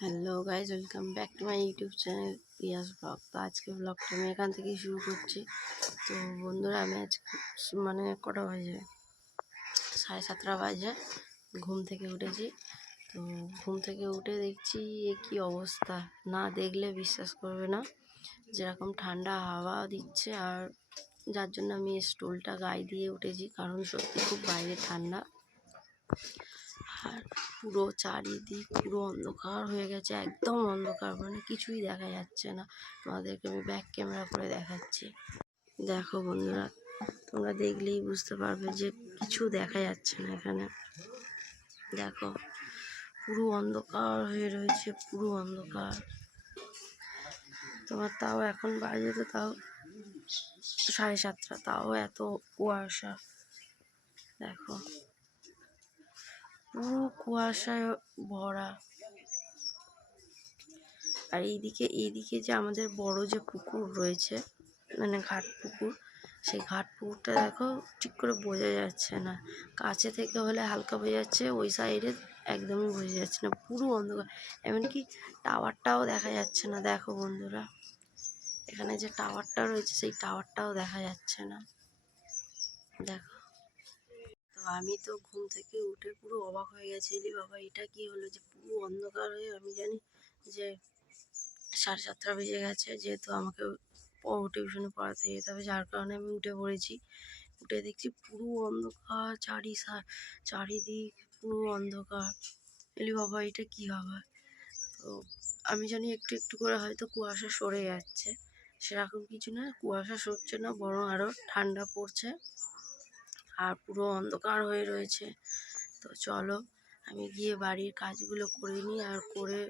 Hello guys, welcome back to my YouTube channel Piyas vlog. তো আজকে ব্লগটা আমি এখান থেকেই শুরু করছি। তো বন্ধুরা, আমি আজকে কটা বাজে, 7:30 বাজে ঘুম থেকে উঠেছি। তো ঘুম থেকে উঠে দেখছি এ কী অবস্থা, না দেখলে বিশ্বাস করবে না যেরকম ঠান্ডা হাওয়া দিচ্ছে। আর যার জন্য আমি স্টোলটা গায়ে দিয়ে উঠেছি, কারণ সত্যি খুব বাইরে ঠান্ডা। আর পুরো চারিদিক পুরো অন্ধকার হয়ে গেছে, একদম অন্ধকার, মানে কিছুই দেখা যাচ্ছে না। তোমাদেরকে আমি ব্যাক ক্যামেরা করে দেখাচ্ছি। দেখো বন্ধুরা, তোমরা দেখলেই বুঝতে পারবে যে কিছু দেখা যাচ্ছে না। এখানে দেখো পুরো অন্ধকার হয়ে রয়েছে, পুরো অন্ধকার। তোমার তাও এখন বাজে তো তাও 7:30, তাও এত কুয়াশা। দেখো পুরো কুয়াশায় ভরা। আর এইদিকে যে আমাদের বড় যে পুকুর রয়েছে, মানে ঘাট পুকুর, সেই ঘাট পুকুরটা দেখো ঠিক করে বোঝা যাচ্ছে না। কাছে থেকে হলে হালকা বোঝা যাচ্ছে, ওই সাইডে একদমই বোঝা যাচ্ছে না, পুরো অন্ধকার। এমনকি টাওয়ারটাও দেখা যাচ্ছে না। দেখো বন্ধুরা, এখানে যে টাওয়ারটা রয়েছে সেই টাওয়ারটাও দেখা যাচ্ছে না। দেখো, তো আমি তো ঘুম থেকে উঠে পুরো অবাক হয়ে গেছি। বাবা, এটা কি হলো যে পুরো অন্ধকার হয়ে, আমি জানি যে 7:30 বেজে গেছে, যেহেতু আমাকে টিউশনে পড়াতে যেতে হবে, যার কারণে আমি উঠে পড়েছি। উঠে দেখছি পুরো অন্ধকার, চারিদিক পুরো অন্ধকার। বাবা, এটা কি হবে? তো আমি জানি একটু একটু করে হয়তো কুয়াশা সরে যাচ্ছে, সেরকম কিছু না, কুয়াশা সরছে না, বরং আরও ঠান্ডা পড়ছে আর পুরো অন্ধকার হয়ে রয়েছে। তো চলো আমি গিয়ে বাড়ির কাজগুলো করে নিই, আর করে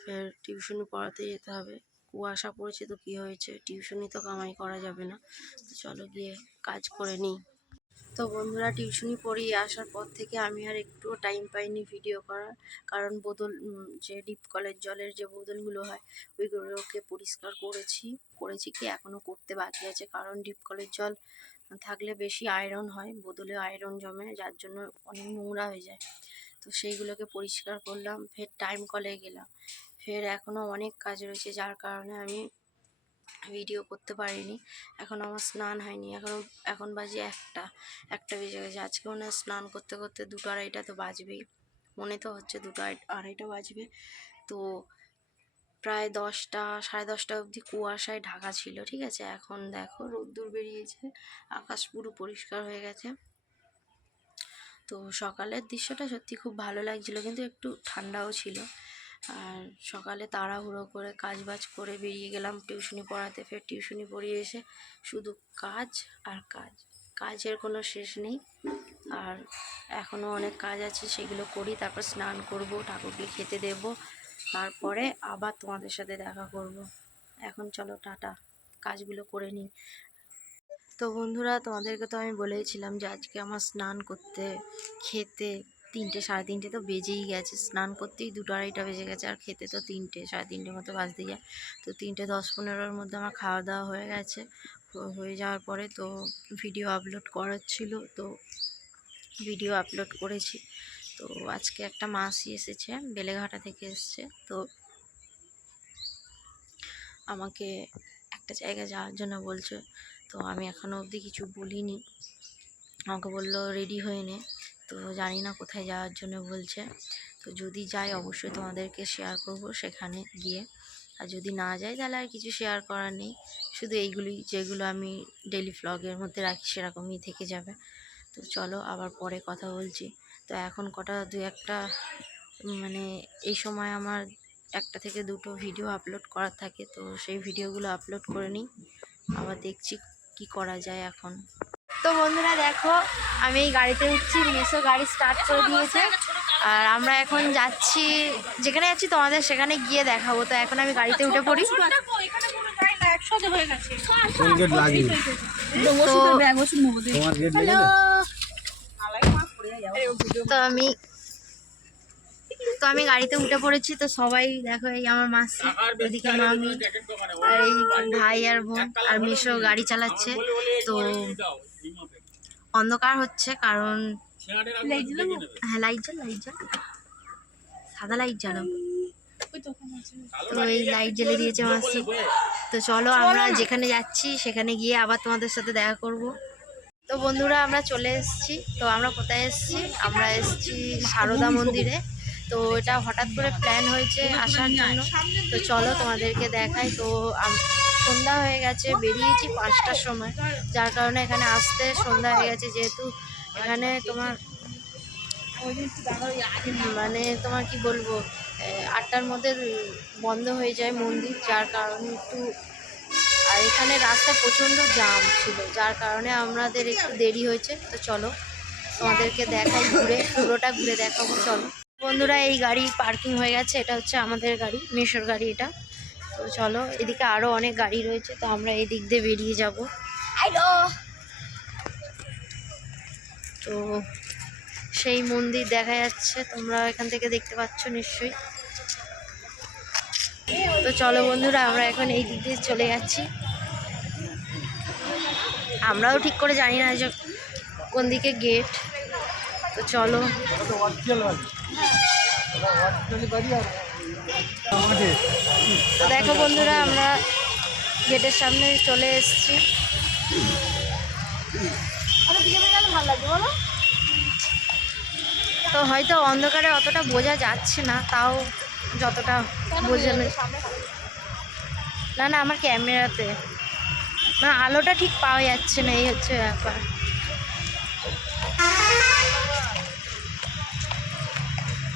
ফের টিউশনি পড়াতে যেতে হবে। কুয়াশা পড়েছে তো কী হয়েছে, টিউশনি তো কামাই করা যাবে না। তো চলো গিয়ে কাজ করে নিই। তো বন্ধুরা, টিউশনি পড়িয়ে আসার পর থেকে আমি আর একটুও টাইম পাইনি ভিডিও করার, কারণ যে ডিপ কলের জলের যে বোতলগুলো হয় ওইগুলোকে পরিষ্কার করেছি কি এখনও করতে বাকি আছে, কারণ ডিপ কলের জল থাকলে বেশি আয়রন হয়, বোতলে আয়রন জমে, যার জন্য অনেক নোংরা হয়ে যায়। তো সেইগুলোকে পরিষ্কার করলাম, ফের টাইম কলে গেলাম, ফের এখনও অনেক কাজ রয়েছে, যার কারণে আমি ভিডিও করতে পারিনি। এখন আমার স্নান হয়নি, এখন বাজে একটা বেজে গেছে। আজকে মনে হয় স্নান করতে করতে 2-2:30 তো বাজবেই, মনে তো হচ্ছে 2-2:30 বাজবে। তো প্রায় 10টা 10:30 অবধি কুয়াশায় ঢাকা ছিল, ঠিক আছে। এখন দেখো রোদ্দুর বেরিয়েছে, আকাশ পুরো পরিষ্কার হয়ে গেছে। তো সকালের দৃশ্যটা সত্যি খুব ভালো লাগছিল, কিন্তু একটু ঠান্ডাও ছিল। আর সকালে তাড়াহুড়ো করে কাজবাজ করে বেরিয়ে গেলাম টিউশনি পড়াতে। ফের টিউশনি পড়িয়ে এসে শুধু কাজ আর কাজ, কাজের কোনো শেষ নেই। আর এখনও অনেক কাজ আছে, সেগুলো করি, তারপর স্নান করব, ঠাকুরকে খেতে দেব, তারপরে আবার তোমাদের সাথে দেখা করব। এখন চলো টাটা, কাজগুলো করে নিই। তো বন্ধুরা, তোমাদেরকে তো আমি বলেইছিলাম যে আজকে আমার স্নান করতে খেতে 3টে 3:30 তো বেজেই গেছে। স্নান করতেই 2-2:30 বেজে গেছে, আর খেতে তো 3টে 3:30 মতো বাজতে যায়। তো 3:10-15-র মধ্যে আমার খাওয়া দাওয়া হয়ে গেছে। হয়ে যাওয়ার পরে তো ভিডিও আপলোড করার ছিল, তো ভিডিও আপলোড করেছি। তো আজকে একটা মাসি এসেছে, বেলেঘাটা থেকে এসছে। তো আমাকে একটা জায়গায় যাওয়ার জন্য বলছে। তো আমি এখনও অবধি কিছু বলিনি, আমাকে বললো রেডি হয়ে নে। তো জানি না কোথায় যাওয়ার জন্য বলছে। তো যদি যাই অবশ্যই তোমাদেরকে শেয়ার করব সেখানে গিয়ে, আর যদি না যাই তাহলে আর কিছু শেয়ার করার নেই, শুধু এইগুলি যেগুলো আমি ডেইলি ভ্লগের মধ্যে রাখি সেরকমই থেকে যাবে। তো চলো আবার পরে কথা বলছি। তো এখন কটা 2-1টা মানে এই সময় আমার 1টা থেকে 2টো ভিডিও আপলোড করার থাকে, তো সেই ভিডিওগুলো আপলোড করে নিই, আবার দেখছি কি করা যায় এখন। তো বন্ধুরা দেখো, আমি এই গাড়িতে উঠছি, মেসো গাড়ি স্টার্ট করে দিয়েছে, আর আমরা এখন যাচ্ছি, যেখানে যাচ্ছি তোমাদের সেখানে গিয়ে দেখাবো। তো এখন আমি গাড়িতে উঠে পড়ি। তো আমি গাড়িতে উঠে পড়েছি। তো সবাই দেখো, এই আমার মাসি, ওইদিকে মামি, আর এই ভাই আর বোন, আর মেসো গাড়ি চালাচ্ছে। তো অন্ধকার হচ্ছে, কারণ হ্যাঁ লাইট জ্বাল, সাদা লাইট জ্বালো। তো এই লাইট জ্বেলে দিয়েছে মাসি। তো চলো আমরা যেখানে যাচ্ছি সেখানে গিয়ে আবার তোমাদের সাথে দেখা করব। তো বন্ধুরা আমরা চলে এসেছি। তো আমরা কোথায় এসেছি? আমরা এসেছি সারদা মন্দিরে। তো এটা হঠাৎ করে প্ল্যান হয়েছে আসার জন্য। তো চলো তোমাদেরকে দেখাই। তো সন্ধ্যা হয়ে গেছে, বেরিয়েছি 5টার সময়, যার কারণে এখানে আসতে সন্ধ্যা হয়ে গেছে। যেহেতু এখানে তোমার মানে তোমার কি বলবো, 8টার মধ্যে বন্ধ হয়ে যায় মন্দির, যার কারণে একটু, আর এখানে রাস্তা প্রচণ্ড জাম ছিল, যার কারণে আমাদের একটু দেরি হয়েছে। তো চলো তোমাদেরকে দেখাই, পুরোটা ঘুরে দেখাবো। চলো বন্ধুরা, এই গাড়ি পার্কিং হয়ে গেছে, এটা হচ্ছে আমাদের গাড়ি, মেশোর গাড়ি এটা। তো চলো, এদিকে আরও অনেক গাড়ি রয়েছে, তো আমরা এই দিক দিয়ে বেরিয়ে যাব। তো সেই মন্দির দেখা যাচ্ছে, তোমরা এখান থেকে দেখতে পাচ্ছ নিশ্চয়ই। তো চলো বন্ধুরা, আমরা এখন এই দিক দিয়ে চলে যাচ্ছি। আমরাও ঠিক করে জানি না যে কোন দিকে গেট। তো চলো, তো দেখো বন্ধুরা, আমরা গেটের সামনে চলে এসেছি। তো হয়তো অন্ধকারে অতটা বোঝা যাচ্ছে না, তাও যতটা বোঝানো, না না আমার ক্যামেরাতে মানে আলোটা ঠিক পাওয়া যাচ্ছে না, এই হচ্ছে ব্যাপার।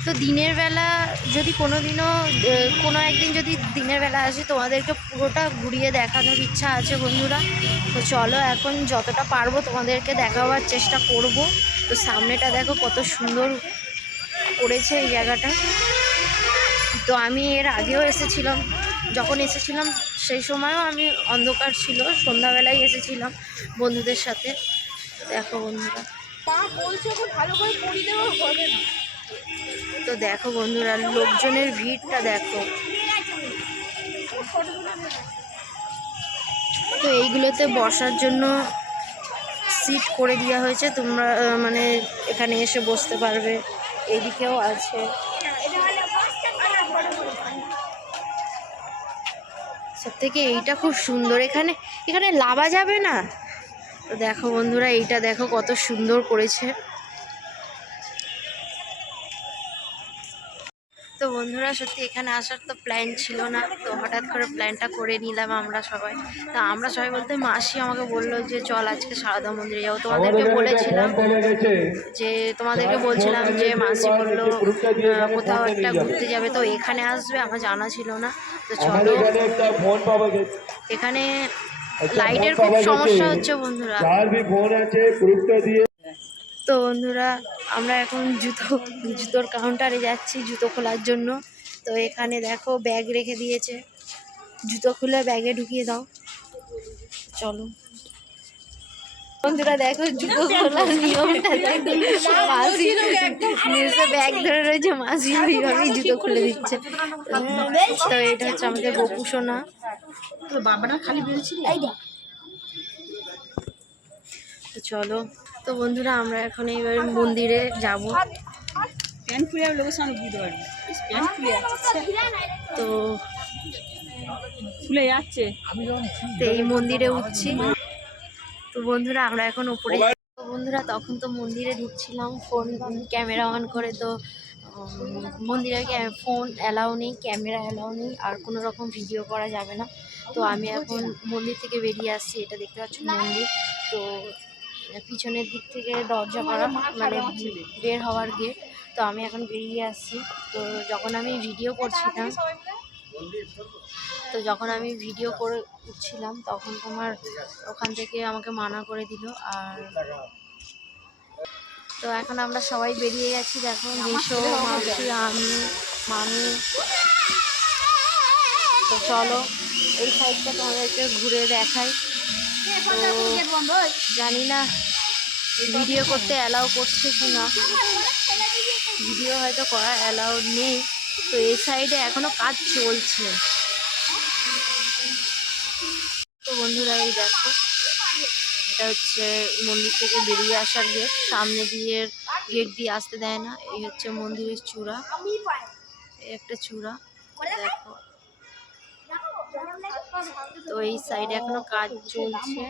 তো দিনের বেলা যদি কোনো দিনও কোনো একদিন যদি দিনের বেলা আসে, তোমাদেরকে পুরোটা ঘুরিয়ে দেখানোর ইচ্ছা আছে বন্ধুরা। তো চলো এখন যতটা পারবো তোমাদেরকে দেখাবার চেষ্টা করব। তো সামনেটা দেখো কত সুন্দর করেছে এই জায়গাটা। তো আমি এর আগেও এসেছিলাম, যখন এসেছিলাম সেই সময়ও আমি অন্ধকার ছিল, সন্ধ্যাবেলায় এসেছিলাম বন্ধুদের সাথে। দেখো বন্ধুরা, তো দেখো বন্ধুরা লোকজনের ভিড়টা দেখো। তো এইগুলোতে বসার জন্য সিট করে দেওয়া হয়েছে, তোমরা মানে এখানে এসে বসতে পারবে। এদিকেও আছে। সব থেকে এইটা খুব সুন্দর, এখানে এখানে লাভা যাবে না। তো দেখো বন্ধুরা, এইটা দেখো কত সুন্দর করেছে। তো বন্ধুরা সত্যি এখানে আসার তো প্ল্যান ছিল না, তো হঠাৎ করে প্ল্যানটা করে নিলাম আমরা সবাই। তা আমরা সবাই বলতে মাসি আমাকে বললো যে চল আজকে সারদা মন্দিরে যাবো। তোমাদেরকে বলেছিলাম যে তোমাদেরকে বলছিলাম যে মাসি বললো কোথাও একটা ঘুরতে যাবে, তো এখানে আসবে, আমার জানা ছিল না। তো চলো, এখানে লাইটের খুব সমস্যা হচ্ছে বন্ধুরা। তো বন্ধুরা আমরা এখন জুতোর কাউন্টারে যাচ্ছি জুতো খোলার জন্য। তো এখানে দেখো ব্যাগ রেখে দিয়েছে, জুতো খুলে ব্যাগে ঢুকিয়ে দাও। চলো বন্ধুরা দেখো জুতো খোলার নিয়মটা দেখো, মাসি নিচে ব্যাগ ধরে রয়েছে, মাসি ওইভাবেই জুতো খুলে দিচ্ছে। তো এটা হচ্ছে আমাদের গোপু সোনা। তো চলো, তো বন্ধুরা আমরা এখন এইবার মন্দিরে যাবো। তো খুলে যাচ্ছে, এই মন্দিরে উঠছি। তো বন্ধুরা আমরা এখন উপরে, তো বন্ধুরা তখন তো মন্দিরে ঢুকছিলাম ফোন ক্যামেরা অন করে। তো মন্দিরে ফোন অ্যালাউ নেই, ক্যামেরা অ্যালাউ নেই, আর কোনো রকম ভিডিও করা যাবে না। তো আমি এখন মন্দির থেকে বেরিয়ে আসছি, এটা দেখতে পাচ্ছ মন্দির। তো পিছনের দিক থেকে দরজা করা, মানে বের হওয়ার গেট। তো আমি এখন বেরিয়ে আসছি। তো যখন আমি ভিডিও করছিলাম, করে উঠছিলাম, তখন তোমার ওখান থেকে আমাকে মানা করে দিল। আর তো এখন আমরা সবাই বেরিয়ে গেছি, দেখো মিশো, মাসি, আমি, মামি। তো চলো এই সাইডটা তোমাদেরকে ঘুরে দেখাই। তো জানি না ভিডিও করতে অ্যালাউ করছে কি না, ভিডিও হয়তো করা অ্যালাউ নেই। তো এই সাইডে এখনো কাজ চলছে। তো বন্ধুরা এই দেখো, এটা হচ্ছে মন্দির থেকে বেরিয়ে আসার গেট, সামনে দিয়ে গেট দিয়ে আসতে দেয় না। এই হচ্ছে মন্দিরের চূড়া, এই একটা চূড়া। দেখো, তো এই সাইডে এখনো কাজ চলছে,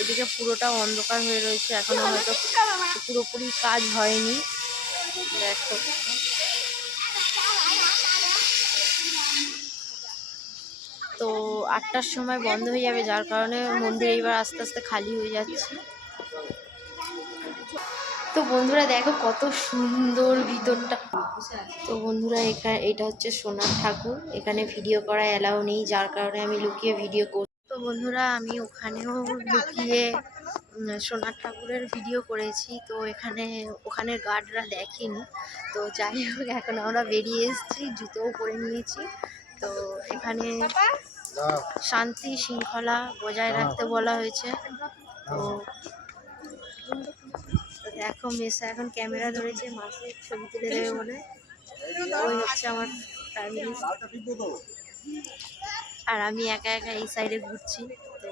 এদিকে পুরোটা অন্ধকার হয়ে রয়েছে, এখনো হয়তো পুরোপুরি কাজ হয়নি। দেখো তো 8টার সময় বন্ধ হয়ে যাবে, যার কারণে মন্দির এবার আস্তে আস্তে খালি হয়ে যাচ্ছে। তো বন্ধুরা দেখো কত সুন্দর ভিতরটা। তো বন্ধুরা এটা হচ্ছে সোনার ঠাকুর, এখানে ভিডিও করা অ্যালাউ নেই, যার কারণে আমি লুকিয়ে ভিডিও করি। তো বন্ধুরা আমি ওখানেও লুকিয়ে সোনার ঠাকুরের ভিডিও করেছি, তো ওখানের গার্ডরা দেখেনি। তো যাই হোক, এখন আমরা বেরিয়ে এসেছি, জুতোও পরে নিয়েছি। তো এখানে শান্তি শৃঙ্খলা বজায় রাখতে বলা হয়েছে। তো দেখো মেসা এখন ক্যামেরা ধরেছে, মাসির ছবি তুলে দেবে বলে। ওই হচ্ছে আমার ফ্যামিলি, আর আমি একা একা এই সাইডে ঘুরছি। তো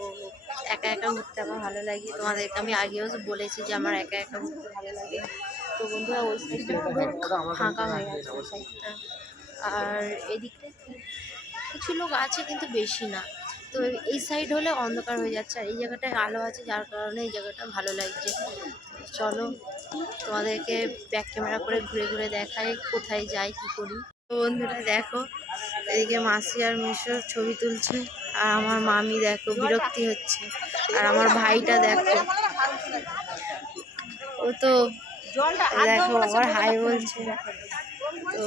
একা একা ঘুরতে আমার ভালো লাগে, তোমাদেরকে আমি আগেও বলেছি যে আমার একা একা ঘুরতে ভালো লাগে। তো বন্ধুরা ওই সাইডটা পুরো ফাঁকা হয়ে গেছে ওই সাইডটা, আর এদিকটা কিছু লোক আছে কিন্তু বেশি না। তো এই সাইড হলে অন্ধকার হয়ে যাচ্ছে, আর এই জায়গাটায় আলো আছে, যার কারণে এই জায়গাটা ভালো লাগছে। চলো তোমাদেরকে ব্যাক ক্যামেরা করে ঘুরে ঘুরে দেখাই কোথায় যাই কি করি। তো বন্ধুরা দেখো, এদিকে মাসি আর মিশো ছবি তুলছে, আর আমার মামি দেখো বিরক্তি হচ্ছে, আর আমার ভাইটা দেখো, ও তো দেখো আবার হাই বলছে। তো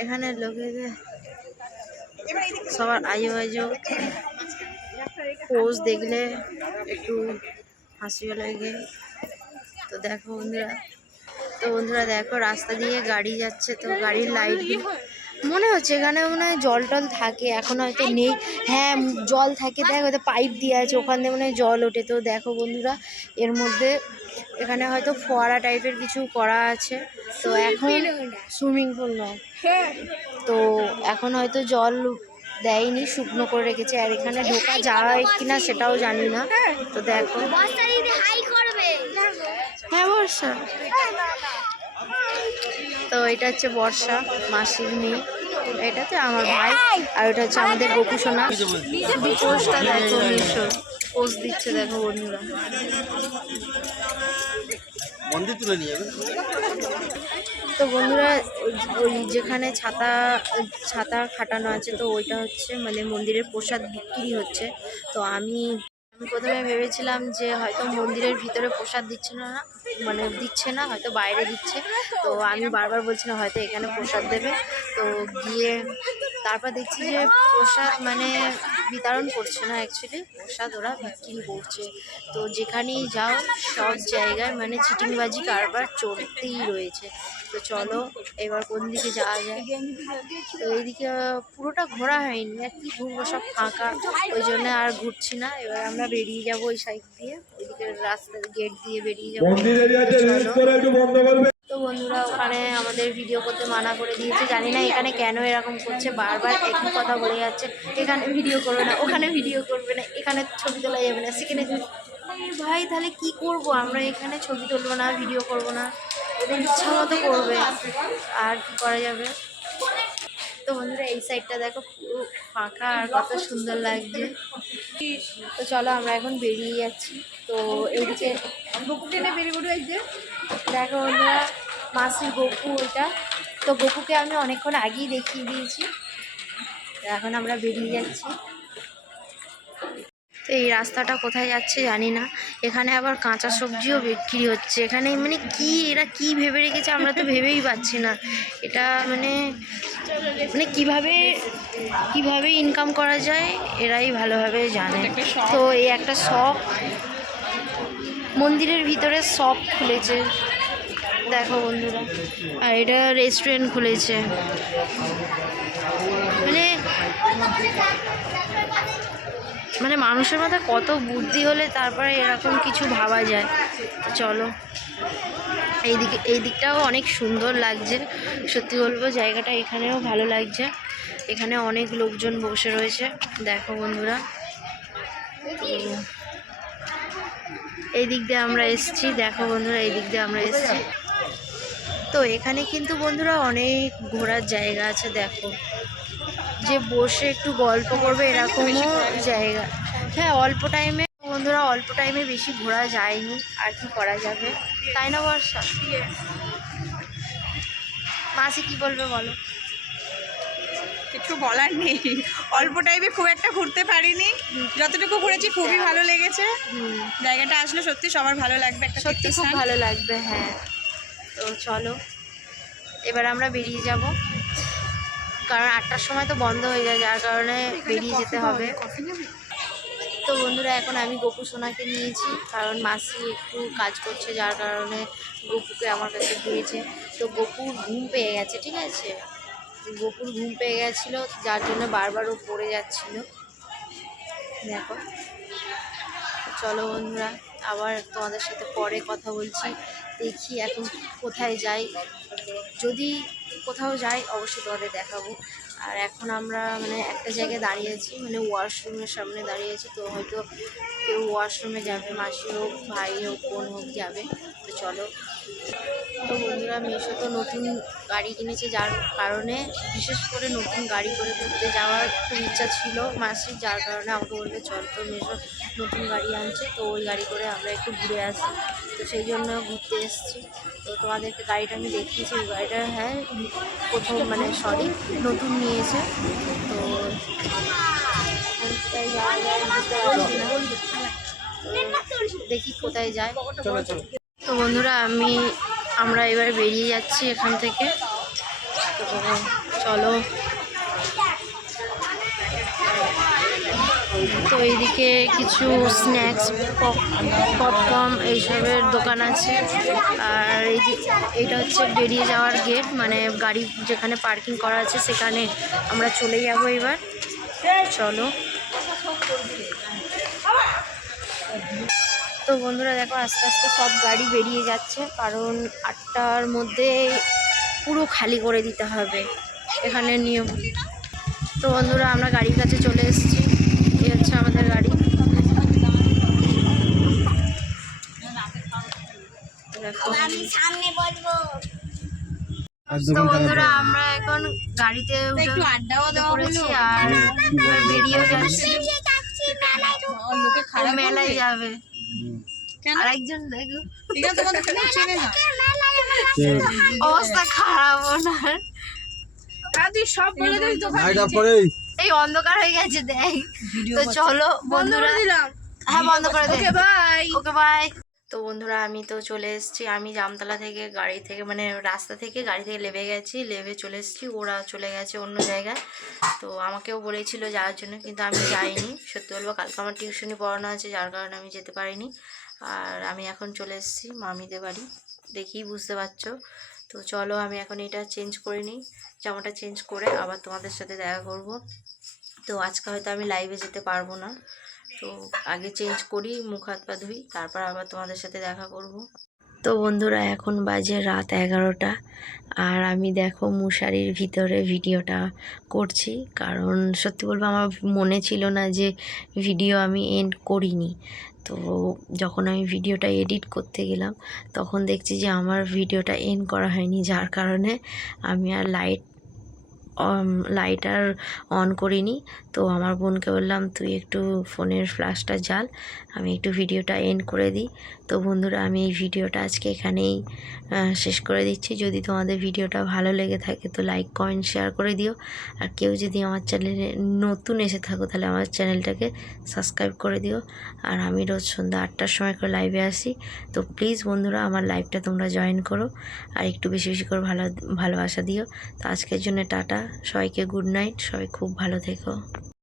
এখানে লোকেদের সবার আজো আজো পোজ দেখলে একটু হাসিও লাগে। তো দেখো বন্ধুরা দেখো রাস্তা দিয়ে গাড়ি যাচ্ছে, তো গাড়ির লাইট মনে হচ্ছে এখানে মনে হয় জল টল থাকে, এখন হয়তো নেই। হ্যাঁ জল থাকে, দেখো হয়তো পাইপ দিয়ে আছে, ওখান থেকে মনে হয় জল ওঠে। তো দেখো বন্ধুরা এর মধ্যে এখানে হয়তো ফোয়ারা টাইপের কিছু করা আছে। তো এখন সুইমিং পুল নয়, তো এখন হয়তো জল দেয়নি, শুকনো করে রেখেছে, আর এখানে ঢোকা যায় কিনা সেটাও জানি না। তো দেখো হ্যাঁ বর্ষা, তো এটা হচ্ছে বর্ষা মাসির মেয়ে, এটা হচ্ছে আমার ভাই, আর এটা হচ্ছে আমাদের গোপু সোনা। পোস্টটা দেখো, মিশো পোস্ট দিচ্ছে দেখো বন্ধুরা। তো বন্ধুরা ওই যেখানে ছাতা খাটানো আছে, তো ওইটা হচ্ছে মানে মন্দিরের প্রসাদ বিক্রি হচ্ছে। তো আমি প্রথমে ভেবেছিলাম যে হয়তো মন্দিরের ভিতরে প্রসাদ দিচ্ছে না, হয়তো বাইরে দিচ্ছে। তো আমি বারবার বলছিলাম হয়তো এখানে প্রসাদ দেবে। তো গিয়ে তারপর দেখছি যে প্রসাদ মানে বিতরণ করছে না, অ্যাকচুয়ালি প্রসাদ ওরা বিক্রি করছে। তো যেখানেই যাও সব জায়গায় মানে চিটিংবাজি কারবার চলতেই রয়েছে। তো চলো এবার কোন দিকে যাওয়া যায়। তো এইদিকে পুরোটা ঘোরা হয়নি, আর কি ঘুরবো, সব ফাঁকা, ওই জন্য আর ঘুরছি না। এবার আমরা বেরিয়ে যাবো ওই সাইড দিয়ে, ওইদিকে রাস্তার গেট দিয়ে বেরিয়ে যাবো। তো বন্ধুরা ওখানে আমাদের ভিডিও করতে মানা করে দিয়েছে, জানি না এখানে কেন এরকম করছে, বারবার একই কথা বলে যাচ্ছে, এখানে ভিডিও করবে না, ওখানে ভিডিও করবে না, এখানে ছবি তোলা যাবে না, সেখানে ভাই তাহলে কি করব আমরা, এখানে ছবি তুলবো না, ভিডিও করব না, ওদের ইচ্ছা মতো করবে, আর কি করা যাবে। তো বন্ধুরা এই সাইডটা দেখো পুরো ফাঁকা, আর কত সুন্দর লাগছে। তো চলো আমরা এখন বেরিয়ে যাচ্ছি। তো এইদিকে গপু টেনে বেরিয়ে পড়ে দেখো বন্ধুরা মাসির গপু ওইটা। তো গপুকে আমি অনেকক্ষণ আগেই দেখিয়ে দিয়েছি, এখন আমরা বেরিয়ে যাচ্ছি। তো এই রাস্তাটা কোথায় যাচ্ছে জানি না, এখানে আবার কাঁচা সবজিও বিক্রি হচ্ছে। এখানে মানে এরা কি ভেবে রেখেছে আমরা তো ভেবেই পাচ্ছি না। এটা মানে কিভাবে ইনকাম করা যায় এরাই ভালোভাবে জানে। তো এই একটা শপ, মন্দিরের ভিতরে শপ খুলেছে দেখো বন্ধুরা, আর এটা রেস্টুরেন্ট খুলেছে। মানে মানুষের মাথায় কত বুদ্ধি হলে তারপরে এরকম কিছু ভাবা যায়। চলো এই দিকটাও অনেক সুন্দর লাগছে, সত্যি বলবো জায়গাটা এখানেও ভালো লাগছে। এখানে অনেক লোকজন বসে রয়েছে দেখো বন্ধুরা। তো এই দিক দিয়ে আমরা এসেছি, দেখো বন্ধুরা এই দিক দিয়ে আমরা এসেছি। তো এখানে কিন্তু বন্ধুরা অনেক ঘোরার জায়গা আছে, দেখো, যে বসে একটু গল্প করবে এরকমও জায়গা। হ্যাঁ, অল্প টাইমে বন্ধুরা, অল্প টাইমে বেশি ঘোরা যায়নি, আর কি করা যাবে, তাই না বর্ষা? মাসি কি বলবে বলো? কিছু বলার নেই, অল্প টাইমে খুব একটা ঘুরতে পারিনি, যতটুকু ঘুরেছি খুবই ভালো লেগেছে। জায়গাটা আসলে সত্যি সবার ভালো লাগবে, একটা সত্যি খুব ভালো লাগবে। হ্যাঁ, তো চলো এবার আমরা বেরিয়ে যাব, কারণ 8টার সময় তো বন্ধ হয়ে যায়, যার কারণে বেরিয়ে যেতে হবে। তো বন্ধুরা, এখন আমি গপু সোনাকে নিয়েছি, কারণ মাসি একটু কাজ করছে, যার কারণে গপুকে আমার কাছে দিয়েছে। তো গপুর ঘুম পেয়ে গেছে, ঠিক আছে, গপুর ঘুম পেয়ে গেছিলো, যার জন্য বারবার ও পড়ে যাচ্ছিল। দেখো, চলো বন্ধুরা, আবার তোমাদের সাথে পরে কথা বলছি। দেখি এখন কোথায় যাই, যদি কোথাও যাই অবশ্যই তোমাদের দেখাবো। আর এখন আমরা মানে একটা জায়গায় দাঁড়িয়েছি, মানে ওয়াশরুমের সামনে দাঁড়িয়েছি, তো হয়তো কেউ ওয়াশরুমে যাবে, মাসি হোক, ভাই হোক, বোন হোক যাবে। তো চলো। তো বন্ধুরা, মেশো তো নতুন গাড়ি কিনেছে, যার কারণে বিশেষ করে নতুন গাড়ি করে ঘুরতে যাওয়ার খুব ইচ্ছা ছিল মাসির, যার কারণে আমাকে বলবে চল, তো মেশো নতুন গাড়ি আনছে, তো ওই গাড়ি করে আমরা একটু ঘুরে আসি। তো সেই জন্য ঘুরতে এসেছি। তো তোমাদেরকে গাড়িটা আমি দেখিয়েছি, ওই গাড়িটা হ্যাঁ প্রথম মানে নতুন নিয়েছে। তো কোথায় যাওয়া যায় বুঝতে পারছি না, দেখি কোথায় যায়। তো বন্ধুরা, আমরা এবার বেরিয়ে যাচ্ছি এখান থেকে। তো চলো। তো এইদিকে কিছু স্ন্যাক্স, পপকর্ন এইসবের দোকান আছে। আর এইটা হচ্ছে বেরিয়ে যাওয়ার গেট, মানে গাড়ি যেখানে পার্কিং করা আছে সেখানে আমরা চলে যাব এবার। চলো। তো বন্ধুরা দেখো, আস্তে আস্তে সব গাড়ি বেরিয়ে যাচ্ছে, কারণ 8টার মধ্যে পুরো খালি করে দিতে হবে, এখানে নিয়ম। তো বন্ধুরা, আমরা গাড়ির কাছে চলে এসেছি, এই হচ্ছে আমাদের গাড়ি। তো বন্ধুরা, আমরা এখন গাড়িতে পড়েছি আর বেরিয়েও যাচ্ছি, মেলায় যাবে। আরেকজন দেখো, অবস্থা খারাপ ওনার, এই অন্ধকার হয়ে গেছে দেখ। তো চলো বন্ধুরা, হ্যাঁ বন্ধ করে দে, ওকে বাই। তো বন্ধুরা, আমি তো চলে এসেছি, আমি জামতলা থেকে গাড়ি থেকে মানে রাস্তা থেকে গাড়ি থেকে নেমে গেছি, নেমে চলে এসেছি, ওরা চলে গেছে অন্য জায়গায়। তো আমাকেও বলেছিল যাওয়ার জন্য, কিন্তু আমি যাইনি, সত্যি বলবো কালকে আমার টিউশনি পড়ানো আছে, যার কারণে আমি যেতে পারিনি। আর আমি এখন চলে এসেছি মামিদের বাড়ি, দেখেই বুঝতে পারছো। তো চলো, আমি এখন এটা চেঞ্জ করে নিই, জামাটা চেঞ্জ করে আবার তোমাদের সাথে দেখা করব। তো আজকে হয়তো আমি লাইভে যেতে পারবো না, তো আগে চেঞ্জ করি, মুখ হাত পা ধুই, তারপর আবার তোমাদের সাথে দেখা করব। তো বন্ধুরা, এখন বাজে রাত 11টা, আর আমি দেখো মশারির ভিতরে ভিডিওটা করছি, কারণ সত্যি বলবো আমার মনে ছিল না যে ভিডিও আমি এন্ড করিনি। তো যখন আমি ভিডিওটা এডিট করতে গেলাম, তখন দেখছি যে আমার ভিডিওটা এন্ড করা হয়নি, যার কারণে আমি আর লাইটার অন করিনি। তো আমার বোনকে বললাম তুই একটু ফোনের ফ্ল্যাশটা জ্বাল, আমি একটু ভিডিওটা এন্ড করে দিই। তো বন্ধুরা, আমি এই ভিডিওটা আজকে এখানেই শেষ করে দিচ্ছি। যদি তোমাদের ভিডিওটা ভালো লেগে থাকে তো লাইক কমেন্ট শেয়ার করে দিও। আর কেউ যদি আমার চ্যানেলে নতুন এসে থাকো তাহলে আমার চ্যানেলটাকে সাবস্ক্রাইব করে দিও। আর আমি রোজ সন্ধ্যা 8টার সময় করে লাইভে আসি, তো প্লিজ বন্ধুরা আমার লাইভটা তোমরা জয়েন করো, আর একটু বেশি বেশি করে ভালোবাসা দিও। তো আজকের জন্য টাটা, সবাইকে গুড নাইট, সবাই খুব ভালো থেকো।